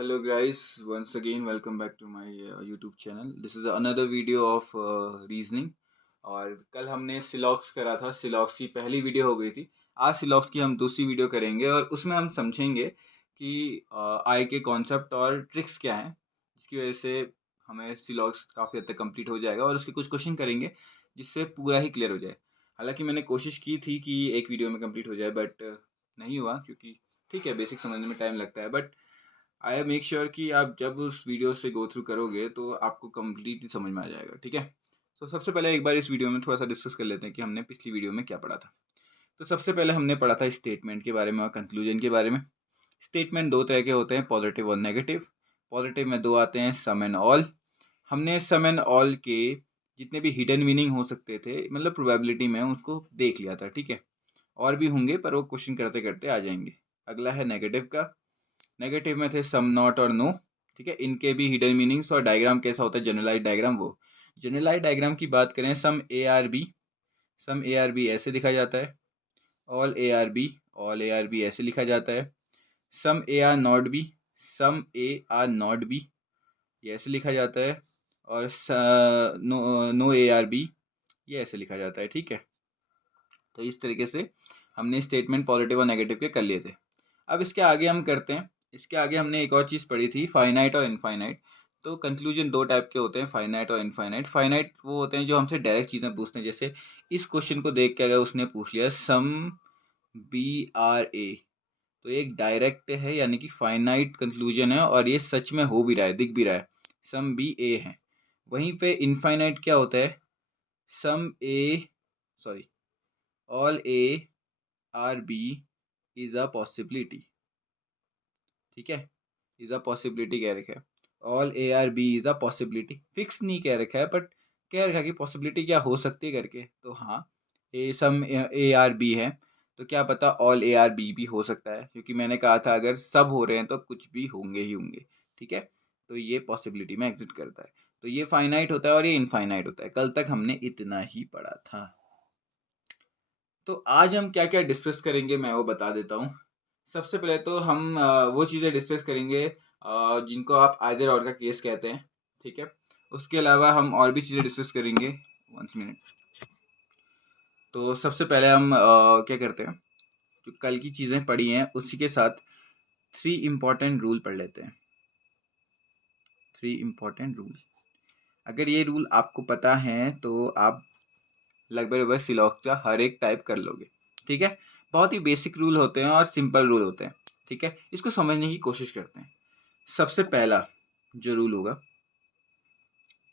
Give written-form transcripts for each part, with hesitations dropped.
Hello guys, once again welcome back to my YouTube channel. This is another video of reasoning. और कल हमने सिलॉक्स करा था, सिलॉक्स की पहली वीडियो हो गई थी। आज सिलॉक्स की हम दूसरी वीडियो करेंगे और उसमें हम समझेंगे कि आई के कॉन्सेप्ट और ट्रिक्स क्या हैं, जिसकी वजह से हमें सिलॉक्स काफ़ी हद तक कंप्लीट हो जाएगा और उसके कुछ क्वेश्चन करेंगे जिससे पूरा ही क्लियर हो जाए। हालांकि मैंने कोशिश की थी कि एक वीडियो में कंप्लीट हो जाए, बट नहीं हुआ, क्योंकि ठीक है, बेसिक समझने में टाइम लगता है, बट आई मेक श्योर कि आप जब उस वीडियो से गो थ्रू करोगे तो आपको कम्प्लीटली समझ में आ जाएगा। ठीक है, तो सबसे पहले एक बार इस वीडियो में थोड़ा सा डिस्कस कर लेते हैं कि हमने पिछली वीडियो में क्या पढ़ा था। तो सबसे पहले हमने पढ़ा था स्टेटमेंट के बारे में और कंक्लूजन के बारे में। स्टेटमेंट दो तरह के होते हैं, पॉजिटिव और नेगेटिव। पॉजिटिव में दो आते हैं, सम एंड ऑल। हमने सम एंड ऑल के जितने भी हिडन मीनिंग हो सकते थे, मतलब प्रोबेबिलिटी में, उसको देख लिया था। ठीक है, और भी होंगे पर वो क्वेश्चन करते करते आ जाएंगे। अगला है नेगेटिव का। नेगेटिव में थे सम, नॉट और नो। ठीक है, इनके भी हिडन मीनिंग्स और डायग्राम कैसा होता है, जनरलाइज डायग्राम। वो जनरलाइज डायग्राम की बात करें, सम ए आर बी ऐसे लिखा जाता है। ऑल ए आर बी ऐसे लिखा जाता है। Some A are not B, some A are not B, ये ऐसे लिखा जाता है। और नो ए आर बी, ये ऐसे लिखा जाता है। ठीक है, तो इस तरीके से हमने स्टेटमेंट पॉजिटिव और नेगेटिव के कर लिए थे। अब इसके आगे हम करते हैं, इसके आगे हमने एक और चीज़ पढ़ी थी, फाइनाइट और इनफाइनाइट। तो कंक्लूजन दो टाइप के होते हैं, फाइनाइट और इनफाइनाइट। फाइनाइट वो होते हैं जो हमसे डायरेक्ट चीज़ें पूछते हैं, जैसे इस क्वेश्चन को देख के अगर उसने पूछ लिया सम बी आर ए, तो एक डायरेक्ट है, यानी कि फाइनाइट कंक्लूजन है और ये सच में हो भी रहा है, दिख भी रहा है, सम बी ए है। वहीं पे इनफाइनाइट क्या होता है, some A sorry all A are B is a possibility. ठीक है, इज़ अ पॉसिबिलिटी कह रखा है। All A are B is a possibility, fix नहीं कह रखा है, बट कह रखा है कि पॉसिबिलिटी क्या हो सकती है करके। तो हाँ, ए सम ए आर बी है, तो क्या पता ऑल ए आर बी भी हो सकता है, क्योंकि मैंने कहा था अगर सब हो रहे हैं तो कुछ भी होंगे ही होंगे। ठीक है, तो ये पॉसिबिलिटी में एग्जिट करता है। तो ये फाइनाइट होता है और ये इनफाइनाइट होता है। कल तक हमने इतना ही पढ़ा था। तो आज हम क्या क्या डिस्कस करेंगे मैं वो बता देता हूँ। सबसे पहले तो हम वो चीज़ें डिस्कस करेंगे जिनको आप आइदर और का केस कहते हैं। ठीक है, उसके अलावा हम और भी चीज़ें डिस्कस करेंगे। 1 मिनट। तो सबसे पहले हम क्या करते हैं, जो कल की चीज़ें पढ़ी हैं उसी के साथ 3 इम्पॉर्टेंट रूल पढ़ लेते हैं। 3 इम्पॉर्टेंट रूल, अगर ये रूल आपको पता है तो आप लगभग लगभग सिलॉक्स का हर एक टाइप कर लोगे। ठीक है, बहुत ही बेसिक रूल होते हैं और सिंपल रूल होते हैं। ठीक है, इसको समझने की कोशिश करते हैं। सबसे पहला जो रूल होगा,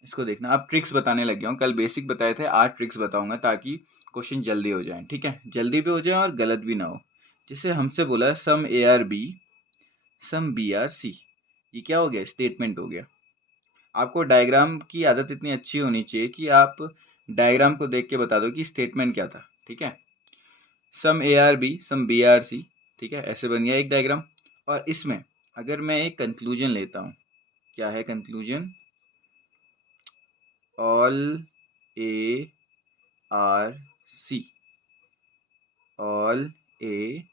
इसको देखना। आप ट्रिक्स बताने लग गया हूँ, कल बेसिक बताए थे, आज ट्रिक्स बताऊंगा ताकि क्वेश्चन जल्दी हो जाए। ठीक है, जल्दी भी हो जाए और गलत भी ना हो। जैसे हमसे बोला some A are B, some B are C, ये क्या हो गया, स्टेटमेंट हो गया। आपको डायग्राम की आदत इतनी अच्छी होनी चाहिए कि आप डायग्राम को देख के बता दो कि स्टेटमेंट क्या था। ठीक है, some A are B, some B are C, ठीक है, ऐसे बन गया एक डायग्राम। और इसमें अगर मैं एक कंक्लूजन लेता हूँ, क्या है conclusion, all A are C, all A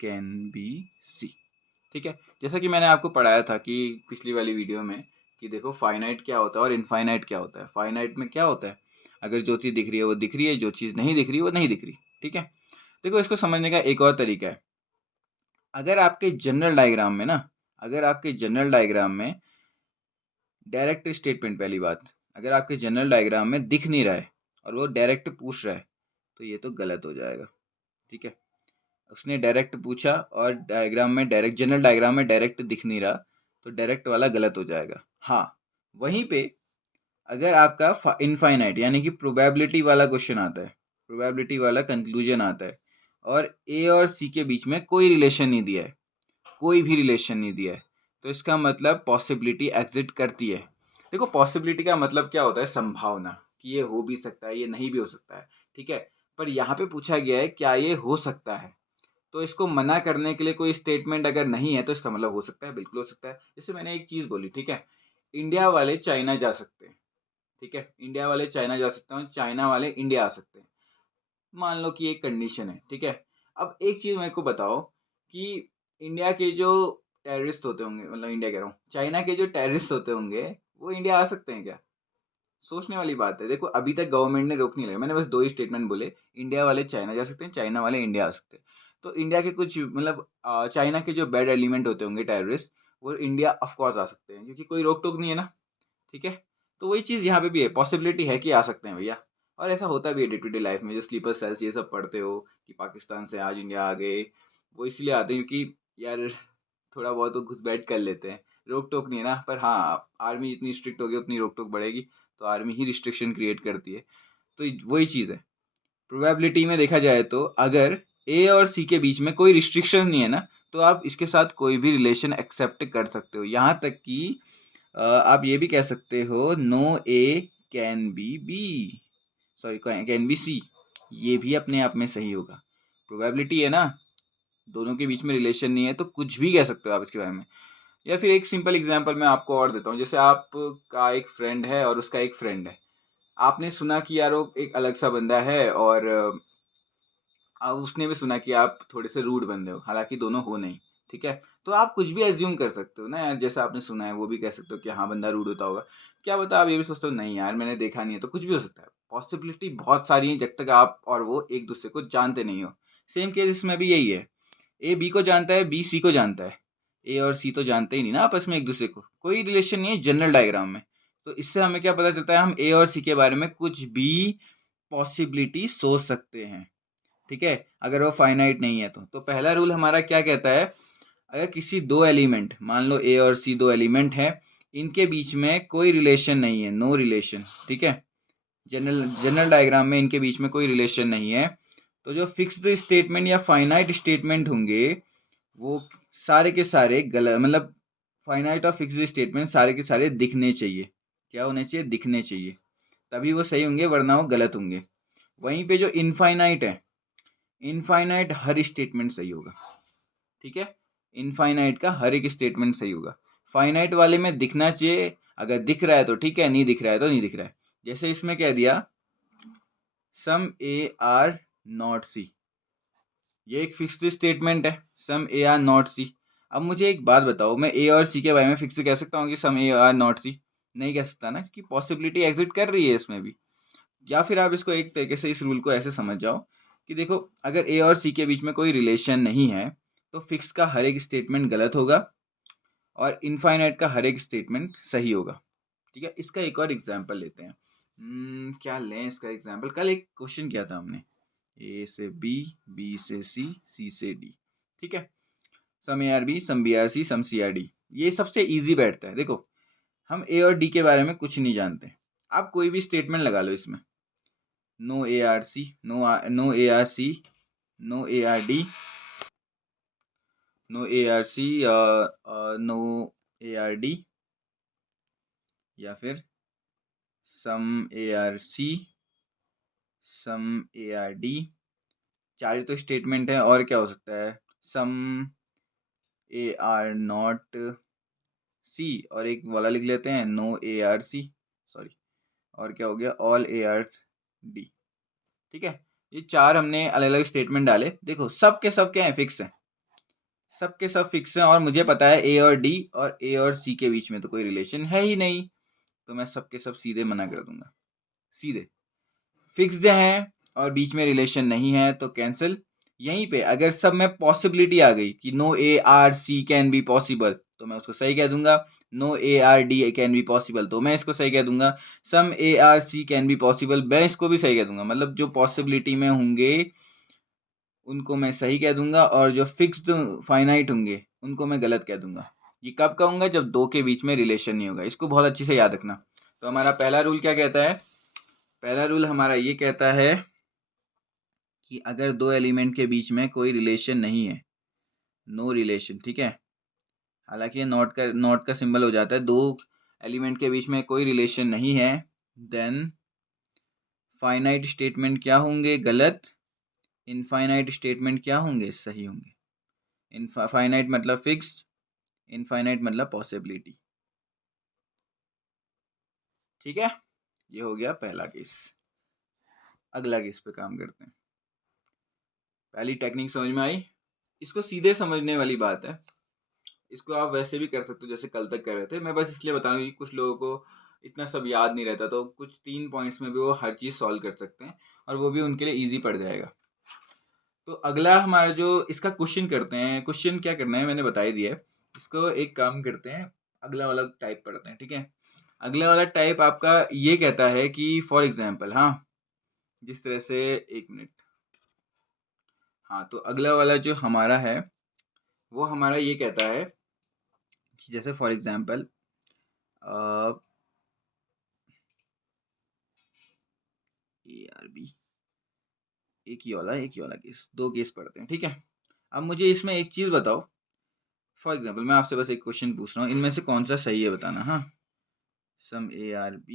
can be C. ठीक है, जैसा कि मैंने आपको पढ़ाया था कि पिछली वाली वीडियो में, कि देखो फाइनाइट क्या होता है और इनफाइनाइट क्या होता है। फाइनाइट में क्या होता है, अगर जो चीज़ दिख रही है वो दिख रही है, जो चीज़ नहीं दिख रही वो नहीं दिख रही। ठीक है, देखो इसको समझने का एक और तरीका है। अगर आपके जनरल डायग्राम में ना, अगर आपके जनरल डायग्राम में डायरेक्ट स्टेटमेंट, पहली बात, अगर आपके जनरल डायग्राम में दिख नहीं रहा है और वो डायरेक्ट पूछ रहा है, तो ये तो गलत हो जाएगा। ठीक है, उसने डायरेक्ट पूछा और डायग्राम में डायरेक्ट, जनरल डायग्राम में डायरेक्ट दिख नहीं रहा, तो डायरेक्ट वाला गलत हो जाएगा। हाँ, वहीं पे अगर आपका इनफाइनाइट यानी कि प्रोबेबिलिटी वाला क्वेश्चन आता है, प्रोबेबिलिटी वाला कंक्लूजन आता है, और ए और सी के बीच में कोई रिलेशन नहीं दिया है, कोई भी रिलेशन नहीं दिया है, तो इसका मतलब पॉसिबिलिटी एग्जिट करती है। देखो पॉसिबिलिटी का मतलब क्या होता है, संभावना, कि ये हो भी सकता है, ये नहीं भी हो सकता है। ठीक है, पर यहाँ पे पूछा गया है क्या ये हो सकता है, तो इसको मना करने के लिए कोई स्टेटमेंट अगर नहीं है तो इसका मतलब हो सकता है, बिल्कुल हो सकता है। जैसे मैंने एक चीज़ बोली, ठीक है, इंडिया वाले चाइना जा सकते हैं। ठीक है, इंडिया वाले चाइना जा सकते हैं, चाइना वाले इंडिया आ सकते हैं, मान लो कि एक कंडीशन है। ठीक है, अब एक चीज़ मेरे को बताओ कि इंडिया के जो टेररिस्ट होते होंगे, मतलब इंडिया कह रहा हूँ, चाइना के जो टेररिस्ट होते होंगे वो इंडिया आ सकते हैं क्या? सोचने वाली बात है। देखो अभी तक गवर्नमेंट ने रोक नहीं लगाई, मैंने बस 2 ही स्टेटमेंट बोले, इंडिया वाले चाइना जा सकते हैं, चाइना वाले इंडिया आ सकते हैं। तो इंडिया के कुछ मतलब चाइना के जो बैड एलिमेंट होते होंगे टेररिस्ट, वो इंडिया ऑफ कोर्स आ सकते हैं क्योंकि कोई रोक-टोक नहीं है ना, ठीक है? तो वही चीज़ यहाँ पे भी है, पॉसिबिलिटी है कि आ सकते हैं भैया। और ऐसा होता भी है डे टू डे लाइफ में, जो स्लीपर सेल्स ये सब पढ़ते हो कि पाकिस्तान से आज इंडिया आ गए, वो इसलिए आते हैं क्योंकि यार थोड़ा बहुत तो घुस-बैठ कर लेते हैं। रोक-टोक नहीं है ना, पर हाँ, आर्मी जितनी स्ट्रिक्ट होगी उतनी रोक-टोक बढ़ेगी, तो आर्मी ही रिस्ट्रिक्शन क्रिएट करती है। तो वही चीज़ है। प्रोबेबिलिटी में देखा जाए तो अगर ए और सी के बीच में कोई रिस्ट्रिक्शन नहीं है ना, तो आप इसके साथ कोई भी रिलेशन एक्सेप्ट कर सकते हो। यहाँ तक कि आप ये भी कह सकते हो no A can be B, sorry can be C, ये भी अपने आप में सही होगा। प्रोबेबिलिटी है ना, दोनों के बीच में रिलेशन नहीं है तो कुछ भी कह सकते हो आप इसके बारे में। या फिर एक सिंपल एग्जांपल मैं आपको और देता हूँ, जैसे आपका एक फ्रेंड है और उसका एक फ्रेंड है। आपने सुना कि यार वो एक अलग सा बंदा है और उसने भी सुना कि आप थोड़े से रूड बंदे हो, हालांकि दोनों हो नहीं, ठीक है? तो आप कुछ भी एज्यूम कर सकते हो ना यार, जैसा आपने सुना है वो भी कह सकते हो कि हाँ बंदा रूड होता होगा। क्या पता आप ये भी सोचते हो नहीं यार मैंने देखा नहीं है, तो कुछ भी हो सकता है। पॉसिबिलिटी बहुत सारी है जब तक आप और वो एक दूसरे को जानते नहीं हो। सेम केस इसमें भी यही है, ए बी को जानता है, बी सी को जानता है, ए और सी तो जानते ही नहीं ना आपस में एक दूसरे को, कोई रिलेशन नहीं है जनरल डायग्राम में। तो इससे हमें क्या पता चलता है, हम ए और सी के बारे में कुछ भी पॉसिबिलिटी सोच सकते हैं, ठीक है? अगर वो फाइनाइट नहीं है तो पहला रूल हमारा क्या कहता है, अगर किसी दो एलिमेंट, मान लो ए और सी दो एलिमेंट हैं, इनके बीच में कोई रिलेशन नहीं है, नो रिलेशन, ठीक है? जनरल जनरल डायग्राम में इनके बीच में कोई रिलेशन नहीं है, तो जो फिक्स्ड स्टेटमेंट या फाइनाइट स्टेटमेंट होंगे वो सारे के सारे गलत, मतलब फाइनाइट और फिक्स्ड स्टेटमेंट सारे के सारे दिखने चाहिए। क्या होने चाहिए? दिखने चाहिए, तभी वो सही होंगे, वरना वो गलत होंगे। वहीं पे जो इनफाइनाइट है, इनफाइनाइट हर स्टेटमेंट सही होगा, ठीक है? इनफाइनाइट का हर एक स्टेटमेंट सही होगा। फाइनाइट वाले में दिखना चाहिए, अगर दिख रहा है तो ठीक है, नहीं दिख रहा है तो नहीं दिख रहा है। जैसे इसमें कह दिया सम ए आर नॉट सी, ये एक फिक्स्ड स्टेटमेंट है, some A are not C. अब मुझे एक बात बताओ, मैं ए और सी के बारे में फिक्स कह सकता हूँ कि सम ए आर नॉट सी? नहीं कह सकता ना, क्योंकि पॉसिबिलिटी एग्जिस्ट कर रही है इसमें भी। या फिर आप इसको एक तरीके से इस रूल को ऐसे समझ जाओ कि देखो, अगर ए और सी के बीच में कोई रिलेशन नहीं है तो फिक्स का हर एक स्टेटमेंट गलत होगा और इनफाइनाइट का हर एक स्टेटमेंट सही होगा, ठीक है? इसका एक और एग्जांपल लेते हैं। क्या लें इसका एग्जांपल? कल एक क्वेश्चन किया था हमने, ए से बी, बी से सी से डी, ठीक है? Some A are B, some B are C, some C are D, ये सबसे इजी बैठता है। देखो हम ए और डी के बारे में कुछ नहीं जानते, आप कोई भी स्टेटमेंट लगा लो इसमें, no A are C, no A are C, no A are D, no A are C, no A are D, या फिर some A are C, some A are D. चार ही तो स्टेटमेंट है, और क्या हो सकता है? सम ए आर नॉट सी, और एक वाला लिख लेते हैं no A are C, sorry, और क्या हो गया? ऑल ए आर डी, ठीक है? ये चार हमने अलग अलग स्टेटमेंट डाले। देखो सब के सब क्या है? फिक्स है, सब के सब फिक्स हैं, और मुझे पता है ए और डी और ए और सी के बीच में तो कोई रिलेशन है ही नहीं, तो मैं सब के सब सीधे मना कर दूंगा, सीधे। फिक्स्ड हैं और बीच में रिलेशन नहीं है तो कैंसिल। यहीं पे अगर सब में पॉसिबिलिटी आ गई कि no A are C can be possible, तो मैं उसको सही कह दूंगा। No A are D can be possible, तो मैं इसको सही कह दूंगा। Some A are C can be possible, मैं इसको भी सही कह दूंगा। मतलब जो पॉसिबिलिटी में होंगे उनको मैं सही कह दूंगा, और जो फिक्स्ड फाइनाइट होंगे उनको मैं गलत कह दूंगा। ये कब कहूँगा? जब दो के बीच में रिलेशन नहीं होगा। इसको बहुत अच्छे से याद रखना। तो हमारा पहला रूल क्या कहता है? पहला रूल हमारा ये कहता है कि अगर दो एलिमेंट के बीच में कोई रिलेशन नहीं है, नो रिलेशन, ठीक है? हालांकि ये नॉट का सिंबल हो जाता है, दो एलिमेंट के बीच में कोई रिलेशन नहीं है, देन फाइनाइट स्टेटमेंट क्या होंगे? गलत। इनफाइनाइट स्टेटमेंट क्या होंगे? सही होंगे। इनफाइनाइट मतलब फिक्स्ड, इनफाइनाइट मतलब पॉसिबिलिटी, ठीक है? ये हो गया पहला केस। अगला केस पे काम करते हैं। पहली टेक्निक समझ में आई? इसको सीधे समझने वाली बात है। इसको आप वैसे भी कर सकते हो जैसे कल तक कर रहे थे। मैं बस इसलिए बता रहा हूँ कि कुछ लोगों को इतना सब याद नहीं रहता, तो कुछ 3 पॉइंट्स में भी वो हर चीज़ सॉल्व कर सकते हैं और वो भी उनके लिए ईज़ी पड़ जाएगा। तो अगला हमारा जो इसका क्वेश्चन करते हैं, क्वेश्चन क्या करना है मैंने बता ही दिया है। इसको एक काम करते हैं, अगला वाला टाइप पढ़ते हैं, ठीक है। अगला वाला टाइप आपका ये कहता है कि फॉर एग्जांपल, हाँ, जिस तरह से, एक मिनट, हाँ, तो अगला वाला जो हमारा है वो हमारा ये कहता है कि जैसे फॉर एग्जांपल ARB, एक ही वाला केस, 2 केस पढ़ते हैं, ठीक है। अब मुझे इसमें एक चीज़ बताओ, फॉर एग्जांपल मैं आपसे बस एक क्वेश्चन पूछ रहा हूँ, इनमें से कौन सा सही है बताना, हाँ। सम ARB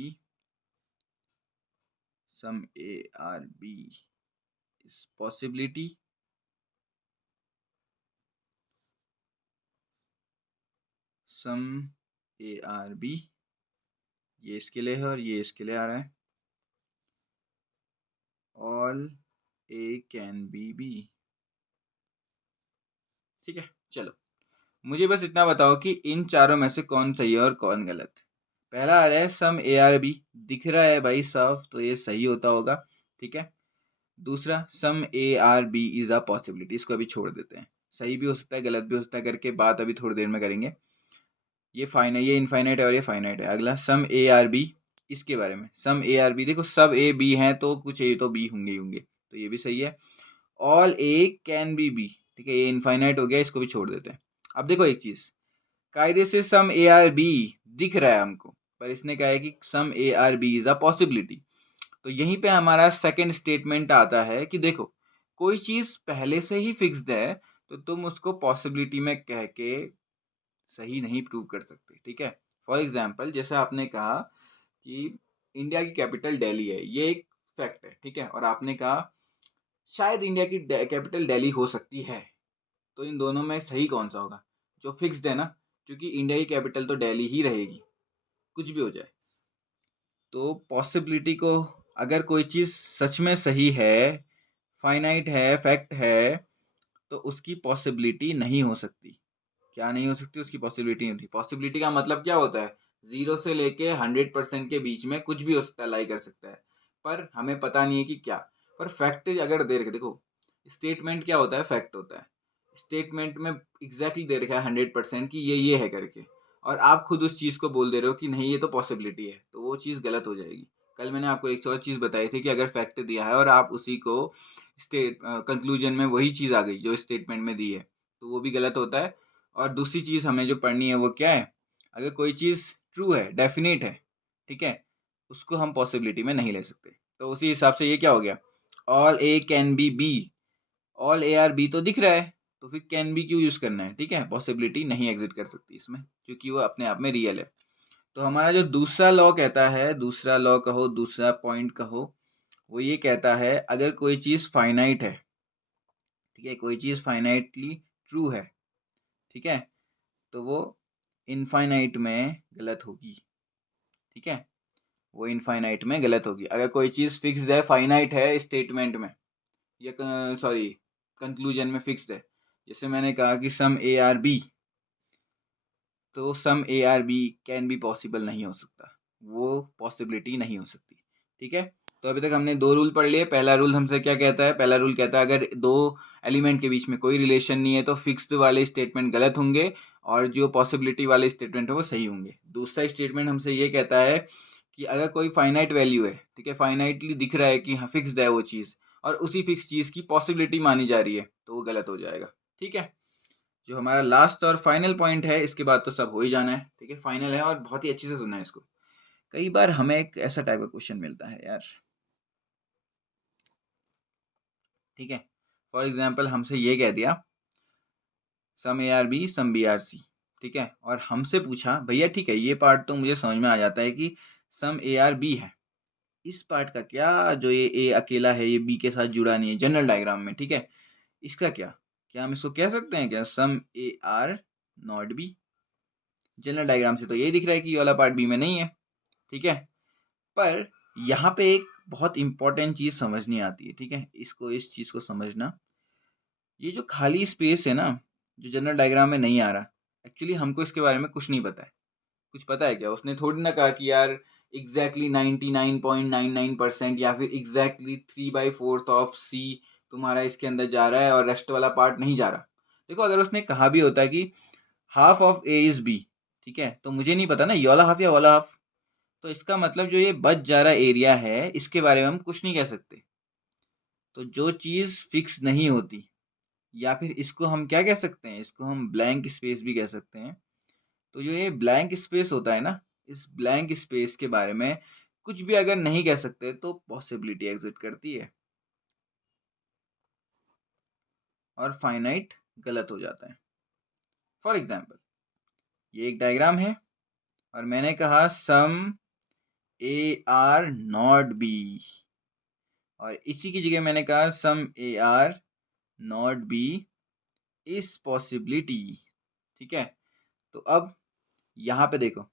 is possibility, some ARB, ये इसके लिए है और ये इसके लिए आ रहा है, all A can be B, ठीक है। चलो, मुझे बस इतना बताओ कि इन चारों में से कौन सही है और कौन गलत। पहला आ रहा है सम ARB, दिख रहा है भाई साफ, तो ये सही होता होगा, ठीक है। दूसरा सम ARB इज अ पॉसिबिलिटी, इसको अभी छोड़ देते हैं, सही भी हो सकता है गलत भी हो सकता है करके बात अभी थोड़ी देर में करेंगे। ये इनफाइनाइट है और ये फाइनाइट है। अगला सम ARB, इसके बारे में सम ARB, देखो सब A B हैं तो कुछ A तो B होंगे ही होंगे, तो ये भी सही है। All A can be B, ठीक है, ये इनफाइनाइट हो गया, इसको भी छोड़ देते हैं। अब देखो एक चीज़, कायदे से सम ARB दिख रहा है हमको, पर इसने कहा है कि सम ARB इज अ पॉसिबिलिटी। तो यहीं पे हमारा सेकंड स्टेटमेंट आता है कि देखो, कोई चीज़ पहले से ही फिक्स्ड है तो तुम उसको पॉसिबिलिटी में कह के सही नहीं प्रूव कर सकते, ठीक है। फॉर एग्जाम्पल, जैसे आपने कहा कि इंडिया की कैपिटल दिल्ली है, ये एक फैक्ट है, ठीक है, और आपने कहा शायद इंडिया की कैपिटल दिल्ली हो सकती है, तो इन दोनों में सही कौन सा होगा? जो फिक्स्ड है ना, क्योंकि इंडिया की कैपिटल तो दिल्ली ही रहेगी, कुछ भी हो जाए। तो पॉसिबिलिटी को, अगर कोई चीज़ सच में सही है, फाइनाइट है, फैक्ट है, तो उसकी पॉसिबिलिटी नहीं हो सकती। क्या नहीं हो सकती? उसकी पॉसिबिलिटी नहीं होती। पॉसिबिलिटी का मतलब क्या होता है? 0 से लेके 100% के बीच में कुछ भी हो सकता है, लाई कर सकता है, पर हमें पता नहीं है कि क्या। पर फैक्ट अगर दे रखे, देखो स्टेटमेंट क्या होता है? फैक्ट होता है। स्टेटमेंट में एग्जैक्टली दे रखा है 100% कि ये है करके, और आप खुद उस चीज़ को बोल दे रहे हो कि नहीं ये तो पॉसिबिलिटी है, तो वो चीज़ गलत हो जाएगी। कल मैंने आपको एक और चीज़ बताई थी कि अगर फैक्ट दिया है और आप उसी को कंक्लूजन में वही चीज़ आ गई जो स्टेटमेंट में दी है, तो वो भी गलत होता है। और दूसरी चीज़ हमें जो पढ़नी है वो क्या है? अगर कोई चीज़ ट्रू है, डेफिनेट है, ठीक है, उसको हम पॉसिबिलिटी में नहीं ले सकते। तो उसी हिसाब से ये क्या हो गया? All A can be B, all A are B तो दिख रहा है, तो फिर कैन बी क्यों यूज़ करना है? ठीक है, पॉसिबिलिटी नहीं एग्जिट कर सकती इसमें, क्योंकि वो अपने आप में रियल है। तो हमारा जो दूसरा लॉ कहता है, दूसरा लॉ कहो, दूसरा पॉइंट कहो, वो ये कहता है अगर कोई चीज़ फाइनाइट है, ठीक है, कोई चीज़ फाइनाइटली ट्रू है, ठीक है, तो वो इनफाइनाइट में गलत होगी, ठीक है, वो इनफाइनाइट में गलत होगी। अगर कोई चीज़ फिक्स्ड है, फाइनाइट है स्टेटमेंट में, या सॉरी कंक्लूजन में फिक्स्ड है, जैसे मैंने कहा कि सम ए आर बी, तो some A are B can be possible नहीं हो सकता, वो पॉसिबिलिटी नहीं हो सकती, ठीक है। तो अभी तक हमने 2 रूल पढ़ लिए। पहला रूल हमसे क्या कहता है? पहला रूल कहता है अगर 2 एलिमेंट के बीच में कोई रिलेशन नहीं है तो फिक्स्ड वाले स्टेटमेंट गलत होंगे और जो पॉसिबिलिटी वाले स्टेटमेंट है वो सही होंगे। दूसरा स्टेटमेंट हमसे ये कहता है कि अगर कोई फाइनाइट वैल्यू है, ठीक है, फाइनाइटली दिख रहा है कि हाँ फिक्स्ड है वो चीज़, और उसी फिक्स चीज़ की पॉसिबिलिटी मानी जा रही है, तो वो गलत हो जाएगा, ठीक है। जो हमारा लास्ट और फाइनल पॉइंट है, इसके बाद तो सब हो ही जाना है, ठीक है, फाइनल है, और बहुत ही अच्छे से सुनना है इसको। कई बार हमें एक ऐसा टाइप का क्वेश्चन मिलता है यार, ठीक है, फॉर एग्जाम्पल हमसे ये कह दिया some A are B some B are C, ठीक है, और हमसे पूछा भैया ठीक है ये पार्ट तो मुझे समझ में आ जाता है कि सम ए आर बी है, इस पार्ट का क्या, जो ये ए अकेला है, ये बी के साथ जुड़ा नहीं है जनरल डायग्राम में, ठीक है, इसका क्या, क्या हम इसको कह सकते हैं क्या some A are not B? General diagram से तो यही दिख रहा है कि ये वाला पार्ट बी में नहीं है, ठीक है। पर यहाँ पे एक बहुत इंपॉर्टेंट चीज़ समझनी आती है, ठीक है, इसको, इस चीज़ को समझना, ये जो खाली स्पेस है ना, जो जनरल डायग्राम में नहीं आ रहा, एक्चुअली हमको इसके बारे में कुछ नहीं पता है। कुछ पता है क्या? उसने थोड़ी ना कहा कि यार एग्जैक्टली 99.99% या फिर एग्जैक्टली 3/4 ऑफ सी तुम्हारा इसके अंदर जा रहा है और रेस्ट वाला पार्ट नहीं जा रहा। देखो, अगर उसने कहा भी होता कि half of A is B, ठीक है, तो मुझे नहीं पता ना ये वाला हाफ या वाला हाफ, तो इसका मतलब जो ये बच जा रहा एरिया है इसके बारे में हम कुछ नहीं कह सकते। तो जो चीज़ फिक्स नहीं होती, या फिर इसको हम क्या कह सकते हैं, इसको हम ब्लैंक स्पेस भी कह सकते हैं। तो जो ये ब्लैंक स्पेस होता है ना, इस ब्लैंक स्पेस के बारे में कुछ भी अगर नहीं कह सकते तो पॉसिबिलिटी एग्जिस्ट करती है और फाइनाइट गलत हो जाता है। फॉर एग्जाम्पल, ये एक डायग्राम है और मैंने कहा सम ए आर नॉट बी, और इसी की जगह मैंने कहा सम ए आर नॉट बी इस पॉसिबिलिटी, ठीक है। तो अब यहाँ पे देखो,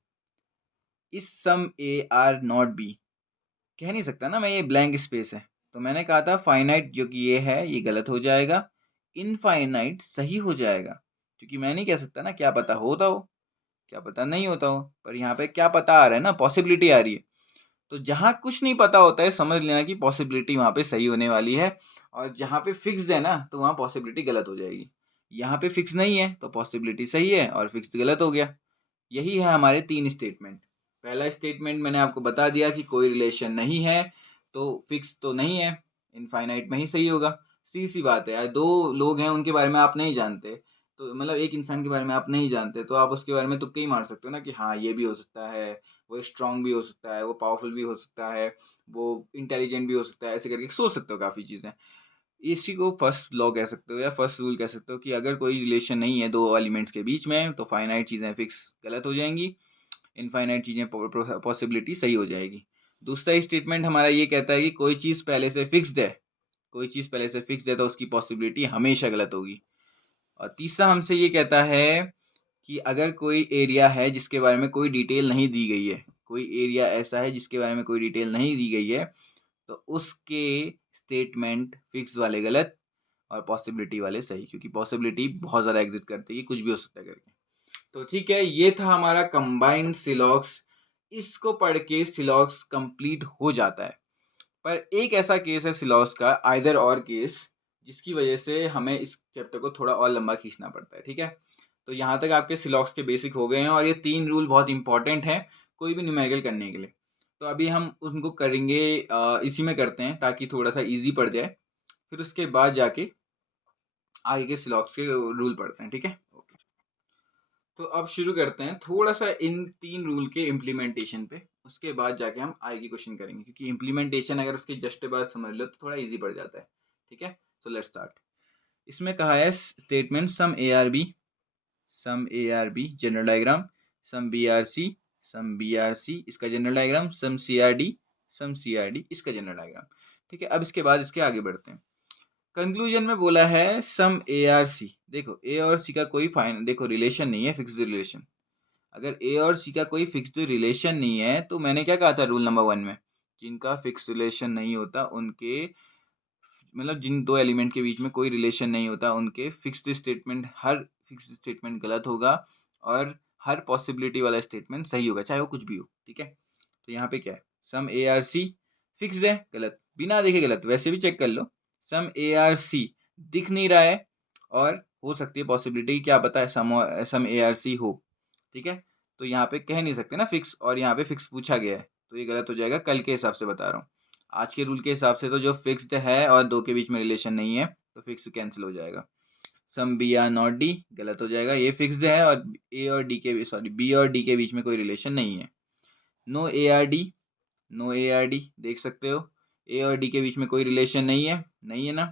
इस सम ए आर नॉट बी कह नहीं सकता ना मैं, ये ब्लैंक स्पेस है। तो मैंने कहा था फाइनाइट जो कि ये है ये गलत हो जाएगा, इनफाइनाइट सही हो जाएगा, क्योंकि मैं नहीं कह सकता ना, क्या पता होता हो, क्या पता नहीं होता हो, पर यहाँ पे क्या पता आ रहा है ना, पॉसिबिलिटी आ रही है। तो जहाँ कुछ नहीं पता होता है समझ लेना कि पॉसिबिलिटी वहाँ पे सही होने वाली है, और जहाँ पे फिक्स्ड है ना तो वहाँ पॉसिबिलिटी गलत हो जाएगी। यहाँ पे फिक्स नहीं है तो पॉसिबिलिटी सही है और फिक्स गलत हो गया। यही है हमारे 3 स्टेटमेंट। पहला स्टेटमेंट मैंने आपको बता दिया कि कोई रिलेशन नहीं है तो फिक्स तो नहीं है, इनफाइनाइट में ही सही होगा। सीधी-सी बात है यार, 2 लोग हैं उनके बारे में आप नहीं जानते, तो मतलब एक इंसान के बारे में आप नहीं जानते तो आप उसके बारे में तुक्के ही मार सकते हो ना कि हाँ, ये भी हो सकता है, वो स्ट्रॉन्ग भी हो सकता है, वो पावरफुल भी हो सकता है, वो इंटेलिजेंट भी हो सकता है, ऐसे करके सोच सकते हो काफ़ी चीज़ें। इसी को फर्स्ट लॉ कह सकते हो या फर्स्ट रूल कह सकते हो कि अगर कोई रिलेशन नहीं है 2 एलिमेंट्स के बीच में तो फाइनाइट चीज़ें फिक्स गलत हो जाएंगी, इनफाइनाइट चीज़ें पॉसिबिलिटी सही हो जाएगी। दूसरा स्टेटमेंट हमारा ये कहता है कि कोई चीज़ पहले से फिक्स्ड है, कोई चीज़ पहले से फिक्स्ड है तो उसकी पॉसिबिलिटी हमेशा गलत होगी। और तीसरा हमसे ये कहता है कि अगर कोई एरिया है जिसके बारे में कोई डिटेल नहीं दी गई है, कोई एरिया ऐसा है जिसके बारे में कोई डिटेल नहीं दी गई है, तो उसके स्टेटमेंट फिक्स वाले गलत और पॉसिबिलिटी वाले सही, क्योंकि पॉसिबिलिटी बहुत ज़्यादा एग्जिस्ट करती है कि कुछ भी हो सकता है करके। तो ठीक है, ये था हमारा कंबाइंड सिलॉक्स। इसको पढ़ के सिलॉक्स कंप्लीट हो जाता है। पर एक ऐसा केस है सिलॉक्स का, आइदर और केस, जिसकी वजह से हमें इस चैप्टर को थोड़ा और लंबा खींचना पड़ता है, ठीक है। तो यहाँ तक आपके सिलॉक्स के बेसिक हो गए हैं और ये 3 रूल बहुत इंपॉर्टेंट हैं कोई भी न्यूमेरिकल करने के लिए। तो अभी हम उनको करेंगे, इसी में करते हैं ताकि थोड़ा सा ईजी पड़ जाए, फिर उसके बाद जाके आगे के सिलॉक्स के रूल पढ़ते हैं, ठीक है। ओके, तो अब शुरू करते हैं थोड़ा सा इन 3 रूल के इम्प्लीमेंटेशन पे, उसके बाद जाके हम आगे की क्वेश्चन करेंगे, क्योंकि इम्प्लीमेंटेशन अगर उसके जस्ट बाद समझ लो तो थोड़ा इजी पड़ जाता है, ठीक है। So let's start. इसमें कहा है statement some A are B general diagram, some B are C इसका general diagram, some C are D इसका जनरल डायग्राम, ठीक है। अब इसके बाद इसके आगे बढ़ते हैं। कंक्लूजन में बोला है सम ए आर सी, देखो ए और सी का कोई फाइन देखो रिलेशन नहीं है, फिक्स्ड रिलेशन। अगर ए और सी का कोई फिक्स्ड रिलेशन नहीं है तो मैंने क्या कहा था रूल नंबर 1 में, जिनका फिक्स रिलेशन नहीं होता उनके, मतलब जिन 2 एलिमेंट के बीच में कोई रिलेशन नहीं होता उनके हर फिक्स्ड स्टेटमेंट गलत होगा और हर पॉसिबिलिटी वाला स्टेटमेंट सही होगा, चाहे वो कुछ भी हो, ठीक है। तो यहाँ पे क्या है, some A are C fixed है, गलत, बिना देखे गलत, वैसे भी चेक कर लो। सम ए आर सी दिख नहीं रहा है और हो सकती है पॉसिबिलिटी क्या पता है सम ए आर सी हो, ठीक है। तो यहाँ पे कह नहीं सकते ना फिक्स, और यहाँ पे फिक्स पूछा गया है तो ये गलत हो जाएगा। कल के हिसाब से बता रहा हूँ, आज के रूल के हिसाब से तो जो फिक्स्ड है और 2 के बीच में रिलेशन नहीं है तो फिक्स कैंसिल हो जाएगा। Some B are not D गलत हो जाएगा, ये फिक्स्ड है और ए और डी के बी और डी के बीच में कोई रिलेशन नहीं है। No A are D, no A are D देख सकते हो, ए और डी के बीच में कोई रिलेशन नहीं है, नहीं है ना,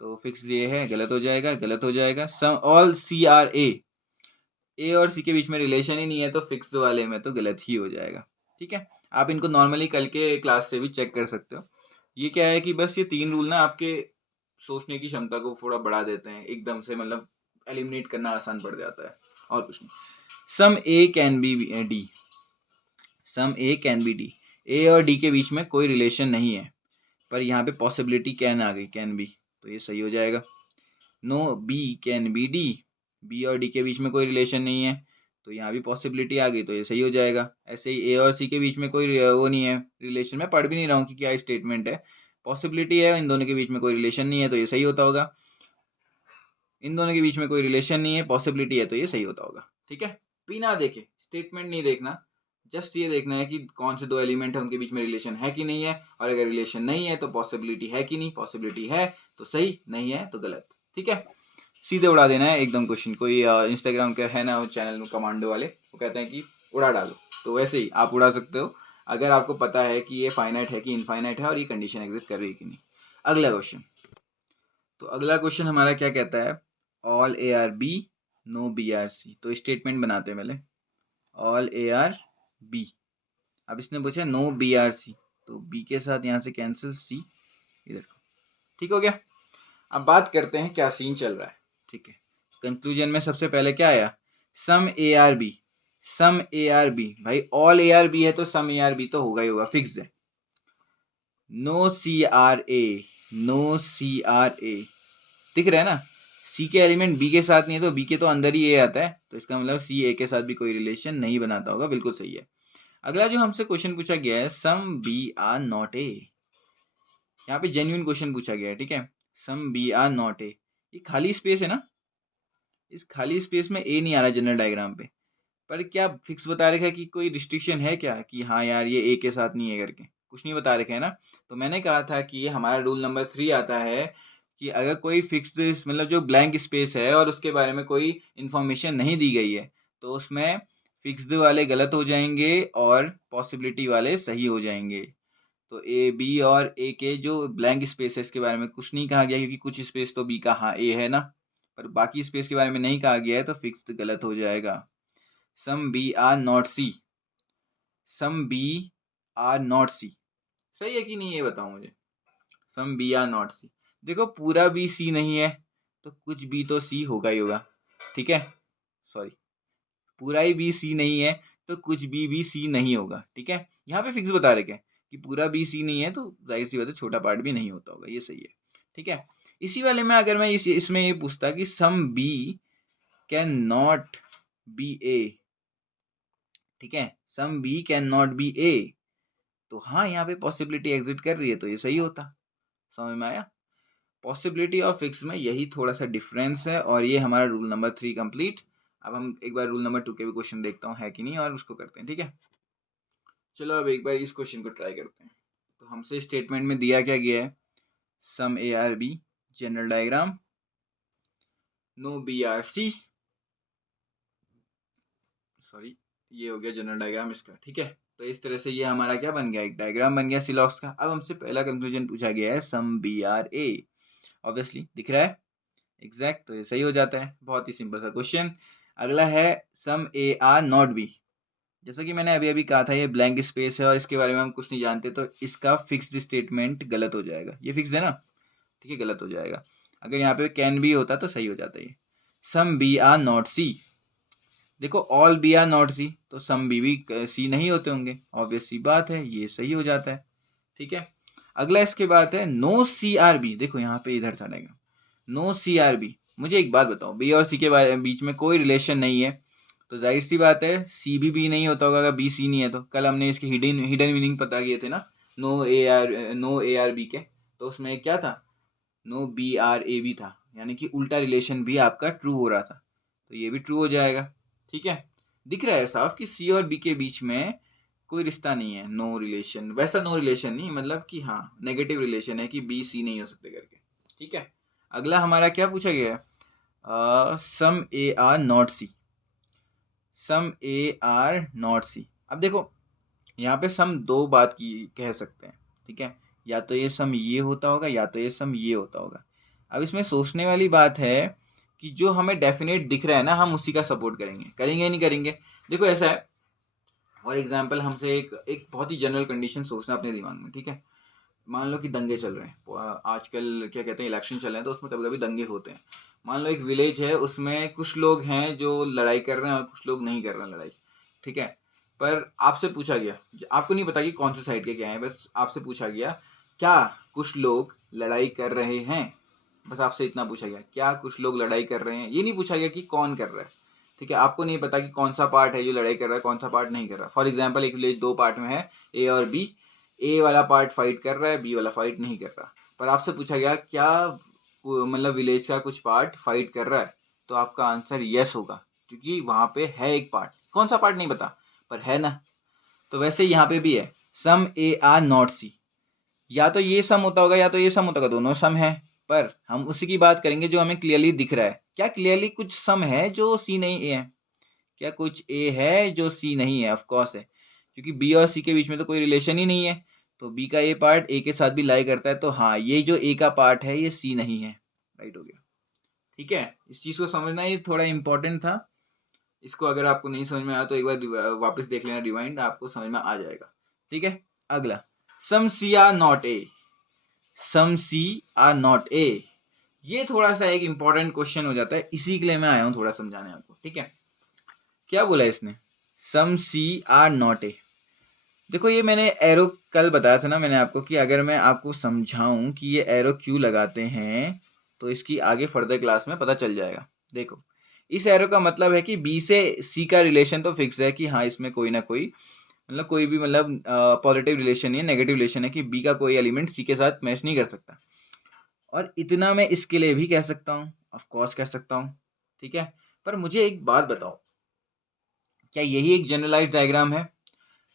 तो फिक्स ये है, गलत हो जाएगा, गलत हो जाएगा। सम ऑल सी आर ए और सी के बीच में रिलेशन ही नहीं है तो फिक्स वाले में तो गलत ही हो जाएगा, ठीक है। आप इनको नॉर्मली कल के क्लास से भी चेक कर सकते हो। ये क्या है कि बस ये 3 रूल ना आपके सोचने की क्षमता को थोड़ा बढ़ा देते हैं, एकदम से मतलब एलिमिनेट करना आसान पड़ जाता है, और कुछ नहीं। Some A can be D, some A can be D, A और डी के बीच में कोई रिलेशन नहीं है पर यहाँ पे पॉसिबिलिटी कैन आ गई, कैन बी, तो ये सही हो जाएगा। No B can be D, B और डी के बीच में कोई रिलेशन नहीं है, तो यहाँ भी पॉसिबिलिटी आ गई, तो ये सही हो जाएगा। ऐसे ही ए और सी के बीच में कोई वो नहीं है रिलेशन, मैं पढ़ भी नहीं रहा हूँ कि क्या स्टेटमेंट है, पॉसिबिलिटी है, इन दोनों के बीच में कोई रिलेशन नहीं है, तो ये सही होता होगा। इन दोनों के बीच में कोई रिलेशन नहीं है, पॉसिबिलिटी है, तो ये सही होता होगा। ठीक है, बिना देखे, स्टेटमेंट नहीं देखना, जस्ट ये देखना है कि कौन से दो एलिमेंट है, उनके बीच में रिलेशन है कि नहीं है, और अगर रिलेशन नहीं है तो पॉसिबिलिटी है कि नहीं, पॉसिबिलिटी है तो सही, नहीं है तो गलत। ठीक है, सीधे उड़ा देना है एकदम क्वेश्चन। कोई इंस्टाग्राम का है ना वो चैनल में कमांडो वाले, वो कहते हैं कि उड़ा डालो, तो वैसे ही आप उड़ा सकते हो अगर आपको पता है कि ये फाइनाइट है कि इनफाइनाइट है और ये कंडीशन एग्जिस्ट कर रही है कि नहीं। अगला क्वेश्चन, तो अगला क्वेश्चन हमारा क्या कहता है, all A are B no B are C. तो स्टेटमेंट बनाते हैं पहले, ऑल ए आर बी। अब इसने पूछा नो बी आर सी, तो बी के साथ यहाँ से कैंसिल, सी इधर। ठीक हो गया। अब बात करते हैं क्या सीन चल रहा है। ठीक है, कंक्लूजन में सबसे पहले क्या आया, some A are B, some A are B. भाई ऑल ए आर बी है तो सम ए आर बी तो होगा ही होगा, फिक्स है। No C R A, no C R A, दिख रहा है ना, सी के एलिमेंट बी के साथ नहीं है तो बी के तो अंदर ही ए आता है, तो इसका मतलब सी ए के साथ भी कोई रिलेशन नहीं बनाता होगा, बिल्कुल सही है। अगला जो हमसे क्वेश्चन पूछा गया है, some B are not A, यहाँ पे जेन्युइन क्वेश्चन पूछा गया है। ठीक है, some B are not A, ये खाली स्पेस है ना, इस खाली स्पेस में ए नहीं आ रहा जनरल डायग्राम पे, पर क्या फिक्स बता रखा है कि कोई रिस्ट्रिक्शन है क्या कि हाँ यार ये ए के साथ नहीं है करके, कुछ नहीं बता रखे है ना। तो मैंने कहा था कि ये हमारा रूल नंबर 3 आता है कि अगर कोई फिक्स मतलब जो ब्लैंक स्पेस है और उसके बारे में कोई इन्फॉर्मेशन नहीं दी गई है, तो उसमें फिक्स्ड वाले गलत हो जाएंगे और पॉसिबिलिटी वाले सही हो जाएंगे। तो ए बी और ए के जो ब्लैंक स्पेस है इसके बारे में कुछ नहीं कहा गया, क्योंकि कुछ स्पेस तो बी का हाँ ए है ना, पर बाकी स्पेस के बारे में नहीं कहा गया है, तो फिक्स्ड गलत हो जाएगा। Some B are not C, some B are not C, सही है कि नहीं ये बताओ मुझे। Some B are not C, देखो पूरा बी सी नहीं है तो कुछ बी तो सी होगा ही होगा। ठीक है, सॉरी, पूरा ही बी सी नहीं है तो कुछ भी सी नहीं होगा। ठीक है, यहाँ पे फिक्स बता रखे कि पूरा बी सी नहीं है तो जाहिर सी बात है छोटा पार्ट भी नहीं होता होगा, ये सही है। ठीक है, इसी वाले में अगर मैं इसमें ये पूछता कि some B can not be A, ठीक है, some B can not be A, तो हाँ यहाँ पे पॉसिबिलिटी एग्जिट कर रही है, तो ये सही होता। समझ में आया, पॉसिबिलिटी और फिक्स में यही थोड़ा सा डिफरेंस है, और ये हमारा रूल नंबर 3 कंप्लीट। अब हम एक बार रूल नंबर 2 के भी क्वेश्चन देखता हूँ है कि नहीं, और उसको करते हैं। ठीक है, चलो अब एक बार इस क्वेश्चन को ट्राई करते हैं। तो हमसे स्टेटमेंट में दिया क्या गया है, some A are B, general diagram, no B are C, sorry ये हो गया जनरल डायग्राम इसका। ठीक है, तो इस तरह से ये हमारा क्या बन गया, एक डायग्राम बन गया सिलॉक्स का। अब हमसे पहला कंक्लूजन पूछा गया है some B are A, obviously दिख रहा है एग्जैक्ट, तो ये सही हो जाता है, बहुत ही सिंपल सा क्वेश्चन। अगला है some A are not B, जैसा कि मैंने अभी अभी कहा था ये ब्लैंक स्पेस है और इसके बारे में हम कुछ नहीं जानते, तो इसका फिक्स्ड स्टेटमेंट गलत हो जाएगा, ये फिक्स है ना, ठीक है, गलत हो जाएगा। अगर यहाँ पे कैन बी होता तो सही हो जाता ये। सम बी आर नॉट सी, देखो ऑल बी आर नॉट सी, तो सम बी भी सी नहीं होते होंगे, ऑब्वियस सी बात है, ये सही हो जाता है। ठीक है, अगला इसके बाद है नो सी आर बी, देखो यहाँ पे इधर चलेगा, नो सी आर बी। मुझे एक बात बताओ, बी और सी के बीच में कोई रिलेशन नहीं है, तो जाहिर सी बात है सी भी बी नहीं होता होगा अगर बी सी नहीं है। तो कल हमने इसके हिडन मीनिंग पता किए थे ना, नो ए आर बी के, तो उसमें क्या था, no B are A B था, यानी कि उल्टा रिलेशन भी आपका ट्रू हो रहा था, तो ये भी ट्रू हो जाएगा। ठीक है, दिख रहा है साफ कि सी और बी के बीच में कोई रिश्ता नहीं है, नो रिलेशन, वैसा नो रिलेशन नहीं, मतलब कि हाँ नेगेटिव रिलेशन है कि बी सी नहीं हो सकते करके। ठीक है, अगला हमारा क्या पूछा गया है, some A are not C, some A are not C. अब देखो यहाँ पे सम दो बात की कह सकते हैं। ठीक है, या तो ये सम ये होता होगा या तो ये सम ये होता होगा। अब इसमें सोचने वाली बात है कि जो हमें डेफिनेट दिख रहा है ना, हम उसी का सपोर्ट करेंगे, करेंगे या नहीं करेंगे। देखो ऐसा है, फॉर एग्जाम्पल हमसे एक बहुत ही जनरल कंडीशन सोचना अपने दिमाग में। ठीक है, मान लो कि दंगे चल रहे हैं आजकल, क्या कहते हैं, इलेक्शन चल रहे हैं, तो उसमें कभी कभी दंगे होते हैं। मान लो एक विलेज है, उसमें कुछ लोग हैं जो लड़ाई कर रहे हैं और कुछ लोग नहीं कर रहे हैं लड़ाई। ठीक है, पर आपसे पूछा गया, आपको नहीं पता कि कौन से साइड के क्या है, बस आपसे पूछा गया क्या कुछ लोग लड़ाई कर रहे हैं, बस आपसे इतना पूछा गया, क्या कुछ लोग लड़ाई कर रहे हैं, ये नहीं पूछा गया कि कौन कर रहा है। ठीक है, आपको नहीं पता कि कौन सा पार्ट है जो लड़ाई कर रहा है, कौन सा पार्ट नहीं कर रहा। फॉर एग्जाम्पल एक विलेज 2 पार्ट में है, ए और बी। ए वाला पार्ट फाइट कर रहा है, बी वाला फाइट नहीं कर रहा। पर आपसे पूछा गया क्या मतलब विलेज का कुछ पार्ट फाइट कर रहा है, तो आपका आंसर यस होगा, क्योंकि वहां पे है एक पार्ट। कौन सा पार्ट नहीं पता, पर है ना। तो वैसे यहाँ पे भी है, सम ए आर नॉट सी। या तो ये सम होता होगा या तो ये सम होता होगा, दोनों सम है। पर हम उसी की बात करेंगे जो हमें क्लियरली दिख रहा है। क्या क्लियरली कुछ सम है जो सी नहीं ए है? क्या कुछ ए है जो सी नहीं है? ऑफ कोर्स है, क्योंकि बी और सी के बीच में तो कोई रिलेशन ही नहीं है। तो बी का ए पार्ट ए के साथ भी लाई करता है, तो हाँ, ये जो ए का पार्ट है ये सी नहीं है। राइट हो गया। ठीक है, इस चीज को समझना ये थोड़ा इंपॉर्टेंट था। इसको अगर आपको नहीं समझ में आया तो एक बार वापस देख लेना रिवाइंड, आपको समझ में आ जाएगा। ठीक है, अगला, some C are not A. Some C are not A, ये थोड़ा सा एक इंपॉर्टेंट क्वेश्चन हो जाता है, इसी के लिए मैं आया हूं थोड़ा समझाने आपको। ठीक है, क्या बोला इसने, सम सी आर नॉट ए। देखो ये मैंने एरो कल बताया था ना मैंने आपको, कि अगर मैं आपको समझाऊं कि ये एरो क्यों लगाते हैं तो इसकी आगे फर्दर क्लास में पता चल जाएगा। देखो, इस एरो का मतलब है कि बी से सी का रिलेशन तो फिक्स है, कि हाँ इसमें कोई ना कोई मतलब कोई भी मतलब पॉजिटिव रिलेशन नहीं है, नेगेटिव रिलेशन है, कि बी का कोई एलिमेंट सी के साथ मैच नहीं कर सकता। और इतना मैं इसके लिए भी कह सकता हूँ, ऑफ कोर्स कह सकता हूँ। ठीक है, पर मुझे एक बात बताओ, क्या यही एक जनरलाइज डायग्राम है?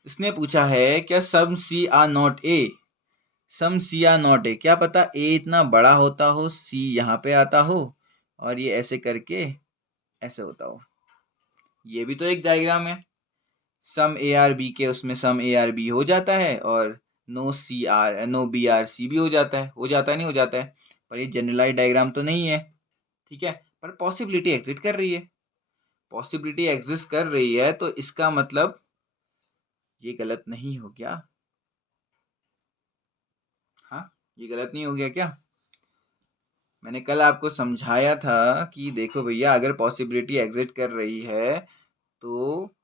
इसने पूछा है क्या some C are not A, some C are not A, क्या पता ए इतना बड़ा होता हो, सी यहाँ पे आता हो और ये ऐसे करके ऐसे होता हो। ये भी तो एक डायग्राम है। सम ए आर बी के उसमें सम ए आर बी हो जाता है, और नो बी आर सी भी हो जाता है। नहीं हो जाता है, पर ये जनरलाइज डायग्राम तो नहीं है। ठीक है, पर पॉसिबिलिटी एग्जिस्ट कर रही है। पॉसिबिलिटी एग्जिस्ट कर रही है तो इसका मतलब ये गलत नहीं हो गया। हाँ, ये गलत नहीं हो गया क्या? मैंने कल आपको समझाया था कि देखो भैया, अगर पॉसिबिलिटी एग्जिस्ट कर रही है तो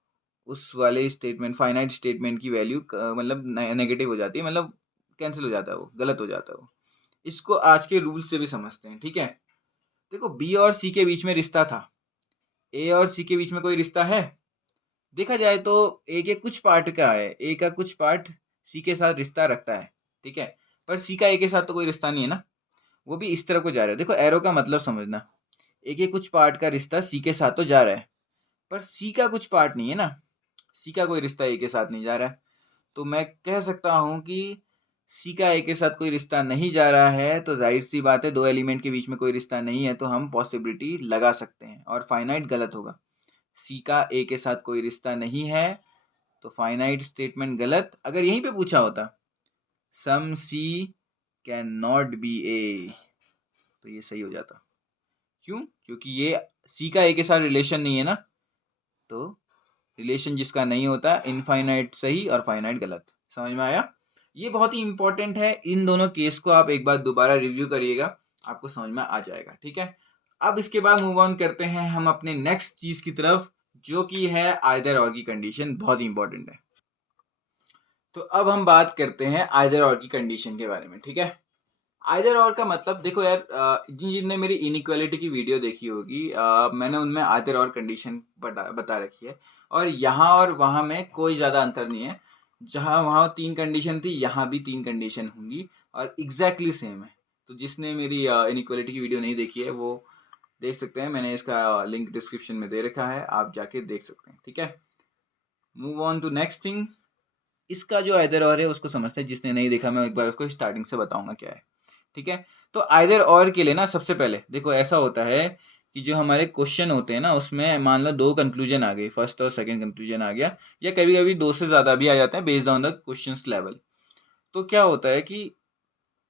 उस वाले स्टेटमेंट, फाइनाइट स्टेटमेंट की वैल्यू मतलब नेगेटिव हो जाती है, मतलब कैंसिल हो जाता है, वो गलत हो जाता है वो। इसको आज के रूल से भी समझते हैं। ठीक है, देखो बी और सी के बीच में रिश्ता था, ए और सी के बीच में कोई रिश्ता है? देखा जाए तो ए के कुछ पार्ट का है, ए का कुछ पार्ट सी के साथ रिश्ता रखता है। ठीक है, पर सी का ए के साथ तो कोई रिश्ता नहीं है ना, वो भी इस तरह को जा रहा है। देखो एरो का मतलब समझना, ए के कुछ पार्ट का रिश्ता सी के साथ तो जा रहा है, पर सी का कुछ पार्ट नहीं है ना, सी का कोई रिश्ता ए के साथ नहीं जा रहा है। तो मैं कह सकता हूँ कि सी का ए के साथ कोई रिश्ता नहीं जा रहा है, तो जाहिर सी बात है दो एलिमेंट के बीच में कोई रिश्ता नहीं है, तो हम पॉसिबिलिटी लगा सकते हैं, और फाइनाइट गलत होगा। सी का ए के साथ कोई रिश्ता नहीं है, तो फाइनाइट स्टेटमेंट गलत। अगर यहीं पे पूछा होता सम सी कैन नॉट बी ए, तो ये सही हो जाता। क्यों? क्योंकि ये सी का ए के साथ रिलेशन नहीं है ना, तो रिलेशन जिसका नहीं होता, इनफाइनाइट सही और फाइनाइट गलत। समझ में आया? ये बहुत ही इंपॉर्टेंट है, इन दोनों केस को आप एक बार दोबारा रिव्यू करिएगा, आपको समझ में आ जाएगा। ठीक है, अब इसके बाद मूव ऑन करते हैं हम अपने नेक्स्ट चीज की तरफ, जो कि है आइदर और की कंडीशन, बहुत ही इंपॉर्टेंट है। तो अब हम बात करते हैं आइदर और की कंडीशन के बारे में। ठीक है, आइदर और का मतलब देखो यार, जिनने मेरी इनइक्वालिटी की वीडियो देखी होगी, मैंने उनमें आइदर और कंडीशन बता रखी है, और यहाँ और वहाँ में कोई ज़्यादा अंतर नहीं है। जहाँ वहाँ 3 कंडीशन थी, यहाँ भी 3 कंडीशन होंगी, और एग्जैक्टली सेम है। तो जिसने मेरी इनइक्वालिटी की वीडियो नहीं देखी है वो देख सकते हैं, मैंने इसका लिंक डिस्क्रिप्शन में दे रखा है, आप जाके देख सकते हैं। ठीक है, move on to next thing. इसका जो आइदर और है उसको समझते हैं, जिसने नहीं देखा मैं एक बार उसको स्टार्टिंग से बताऊंगा क्या है। ठीक है, तो आइदर और के लिए ना सबसे पहले देखो ऐसा होता है कि जो हमारे क्वेश्चन होते हैं ना, उसमें मान लो 2 कंक्लूजन आ गए, फर्स्ट और सेकंड कंक्लूजन आ गया, या कभी कभी 2 से ज़्यादा भी आ जाते हैं based on the questions level. तो क्या होता है कि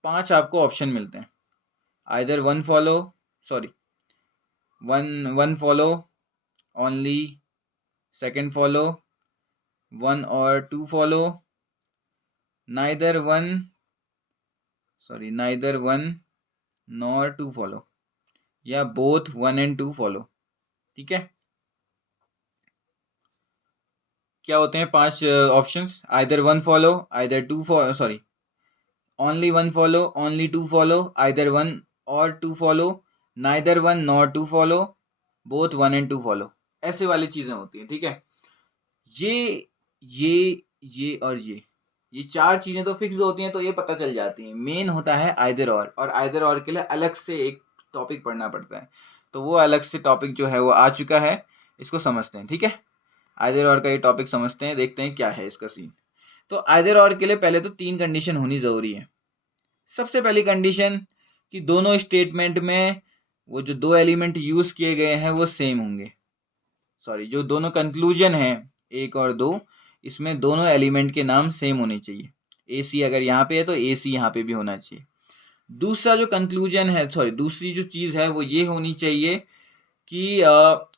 5 आपको ऑप्शन मिलते हैं, either one follow, sorry one follow only, second follow, 1 और 2 follow, neither one nor 2 follow, या बोथ 1 and 2 फॉलो। ठीक है, क्या होते हैं 5 options? Either 1 follow, either 2 follow, sorry only 1 follow, only 2 follow, either 1 और two follow, neither one nor two follow, both one and two follow, ऐसे वाली चीज़ें होती हैं। ठीक है, ये और ये चार चीज़ें तो फिक्स होती हैं, तो ये पता चल जाती हैं। मेन होता है आइदर और आइदर और के लिए अलग से एक टॉपिक पढ़ना पड़ता है, तो वो अलग से टॉपिक जो है वो आ चुका है, इसको समझते हैं। ठीक है, आइदर और का ये टॉपिक समझते हैं, देखते हैं क्या है इसका सीन। तो आइदर और के लिए पहले तो 3 कंडीशन होनी ज़रूरी है। सबसे पहली कंडीशन कि दोनों स्टेटमेंट में वो जो 2 एलिमेंट यूज़ किए गए हैं वो सेम होंगे। सॉरी, जो दोनों कंक्लूजन हैं 1 और 2, इसमें दोनों एलिमेंट के नाम सेम होने चाहिए। AC अगर यहाँ पे है तो AC यहाँ पे भी होना चाहिए। दूसरा जो कंक्लूजन है, सॉरी, दूसरी जो चीज़ है वो ये होनी चाहिए कि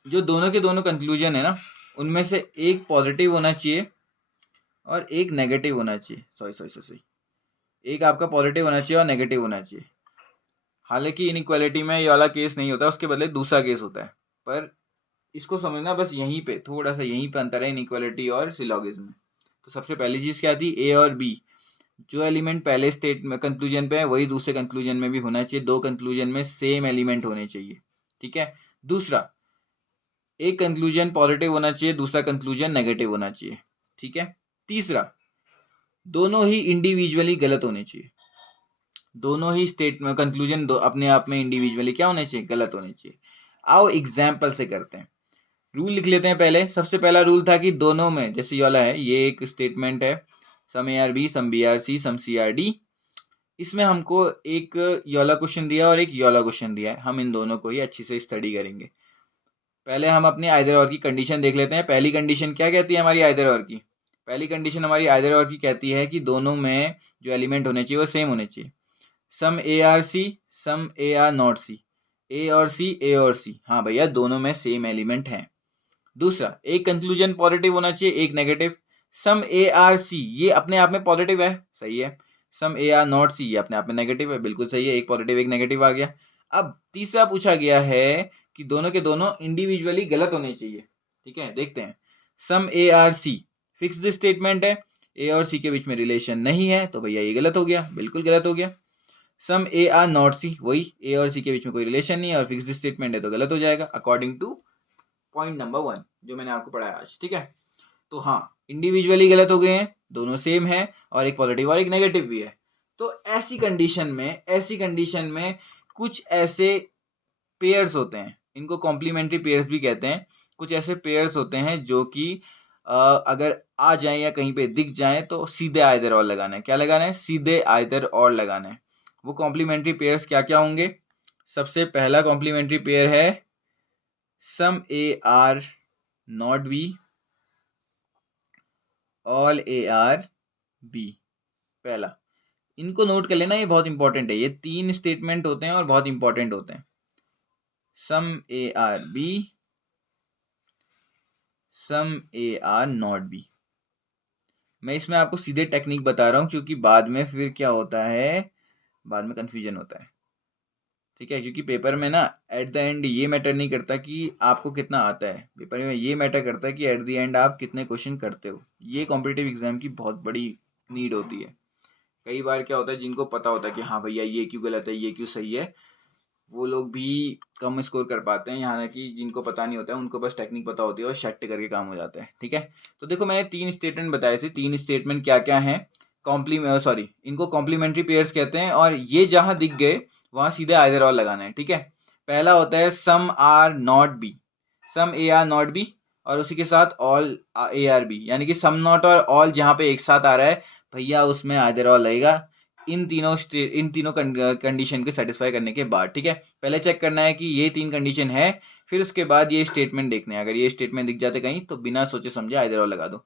जो दोनों के दोनों कंक्लूजन है ना, उनमें से एक पॉजिटिव होना चाहिए और एक नेगेटिव होना चाहिए। सॉरी, एक आपका पॉजिटिव होना चाहिए और नेगेटिव होना चाहिए। हालांकि इनइक्वालिटी में ये वाला केस नहीं होता, उसके बदले दूसरा केस होता है, पर इसको समझना बस यहीं पे, थोड़ा सा यहीं पे अंतर है इनइक्वालिटी और सिलोगिज्म में। तो सबसे पहली चीज़ क्या थी, A और B, जो एलिमेंट पहले स्टेट में कंक्लूजन पे है वही दूसरे कंक्लूजन में भी होना चाहिए, 2 कंक्लूजन में सेम एलिमेंट होने चाहिए। ठीक है, दूसरा, एक कंक्लूजन पॉजिटिव होना चाहिए, दूसरा कंक्लूजन नेगेटिव होना चाहिए। ठीक है, तीसरा, दोनों ही इंडिविजुअली गलत होने चाहिए। दोनों ही स्टेट में कंक्लूजन अपने आप में इंडिविजुअली क्या होने चाहिए, गलत होने चाहिए। आओ एग्जाम्पल से करते हैं, रूल लिख लेते हैं पहले। सबसे पहला रूल था कि दोनों में, जैसे ये वाला है, ये एक स्टेटमेंट है, सम ARB सम BRC सम CRD, इसमें हमको एक ये वाला क्वेश्चन दिया और एक ये वाला क्वेश्चन दिया है। हम इन दोनों को ही अच्छी से स्टडी करेंगे। पहले हम अपने आइदर और की कंडीशन देख लेते हैं। पहली कंडीशन क्या कहती है हमारी आइदर और की? पहली कंडीशन हमारी आइदर और की कहती है कि दोनों में जो एलिमेंट होने चाहिए वो सेम होने चाहिए। Some ARC some AR not C, A और C, हाँ भैया दोनों में सेम एलिमेंट हैं। दूसरा, एक कंक्लूजन पॉजिटिव होना चाहिए, एक नेगेटिव। सम ARC ये अपने आप में पॉजिटिव है, सही है। सम AR नॉट C ये अपने आप में नेगेटिव है, बिल्कुल सही है, एक पॉजिटिव एक नेगेटिव आ गया। अब तीसरा पूछा गया है कि दोनों के दोनों इंडिविजुअली गलत होने चाहिए। ठीक है, देखते हैं। सम ARC फिक्स्ड स्टेटमेंट है, A और C के बीच में रिलेशन नहीं है, तो भैया ये गलत हो गया, बिल्कुल गलत हो गया। सम AR नॉट C, वही A और C के बीच में कोई रिलेशन नहीं है और फिक्स्ड स्टेटमेंट है, तो गलत हो जाएगा अकॉर्डिंग टू पॉइंट नंबर 1 जो मैंने आपको पढ़ाया आज। ठीक है, तो हाँ, इंडिविजुअली गलत हो गए हैं, दोनों सेम है और एक पॉजिटिव और एक नेगेटिव भी है। तो ऐसी कंडीशन में कुछ ऐसे पेयर्स होते हैं, इनको कॉम्प्लीमेंट्री पेयर्स भी कहते हैं। कुछ ऐसे पेयर्स होते हैं जो कि अगर आ जाएं या कहीं पे दिख जाएं तो सीधे आइदर और लगाना है। क्या लगाना है? सीधे आइदर और लगाना है। वो कॉम्प्लीमेंट्री पेयर्स क्या क्या होंगे? सबसे पहला कॉम्प्लीमेंट्री पेयर है सम AR not B all AR B। पहला, इनको नोट कर लेना, ये बहुत इंपॉर्टेंट है। ये 3 स्टेटमेंट होते हैं और बहुत इंपॉर्टेंट होते हैं। Some AR B some AR not B। मैं इसमें आपको सीधे टेक्निक बता रहा हूँ क्योंकि बाद में फिर क्या होता है, बाद में कंफ्यूजन होता है। ठीक है, क्योंकि पेपर में ना एट द एंड ये मैटर नहीं करता कि आपको कितना आता है, पेपर में ये मैटर करता है कि एट द एंड आप कितने क्वेश्चन करते हो। ये कॉम्पिटिटिव एग्जाम की बहुत बड़ी नीड होती है। कई बार क्या होता है, जिनको पता होता है कि हाँ भैया ये क्यों गलत है ये क्यों सही है, वो लोग भी कम स्कोर कर पाते हैं। यहाँ कि जिनको पता नहीं होता है उनको बस टेक्निक पता होती है और शट करके काम हो जाता है। ठीक है, तो देखो मैंने 3 स्टेटमेंट बताए थे। 3 स्टेटमेंट क्या क्या हैं? इनको कॉम्प्लीमेंट्री पेयर्स कहते हैं और ये जहाँ दिख गए वहाँ सीधे आइदर और लगाना है। ठीक है, पहला होता है some are not B, some AR not B और उसी के साथ ऑल AR बी, यानी कि सम नॉट और ऑल जहाँ पे एक साथ आ रहा है भैया उसमें आइदर और लगेगा इन तीनों कंडीशन को सेटिस्फाई करने के बाद। ठीक है, पहले चेक करना है कि ये 3 कंडीशन है, फिर उसके बाद ये स्टेटमेंट देखने हैं। अगर ये स्टेटमेंट दिख जाते कहीं तो बिना सोचे समझे आइदर और लगा दो।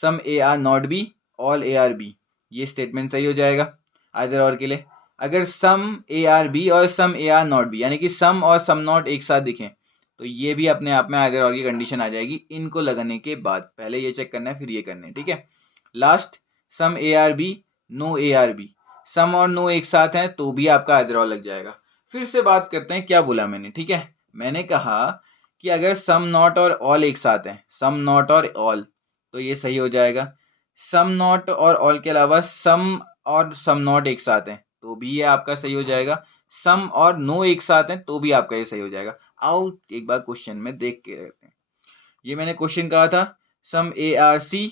Some AR not B all AR B, ये स्टेटमेंट सही हो जाएगा आइदर और के लिए। अगर सम AR बी और सम AR नॉट बी, यानी कि सम और सम नॉट एक साथ दिखें, तो ये भी अपने आप में आइदर और की कंडीशन आ जाएगी इनको लगाने के बाद। पहले ये चेक करना है फिर ये करना है। ठीक है, last, some AR B no AR B, some और नो एक साथ हैं तो भी आपका आइदर और लग जाएगा। फिर से बात करते हैं क्या बोला मैंने। ठीक है, मैंने कहा कि अगर सम नॉट और ऑल एक साथ हैं, सम नॉट और ऑल, तो ये सही हो जाएगा। सम नॉट और ऑल के अलावा सम और सम नॉट एक साथ हैं तो भी ये आपका सही हो जाएगा। सम और नो एक साथ हैं तो भी आपका ये सही हो जाएगा। आओ एक बार क्वेश्चन में देख के रहते हैं। ये मैंने क्वेश्चन कहा था, some A are C,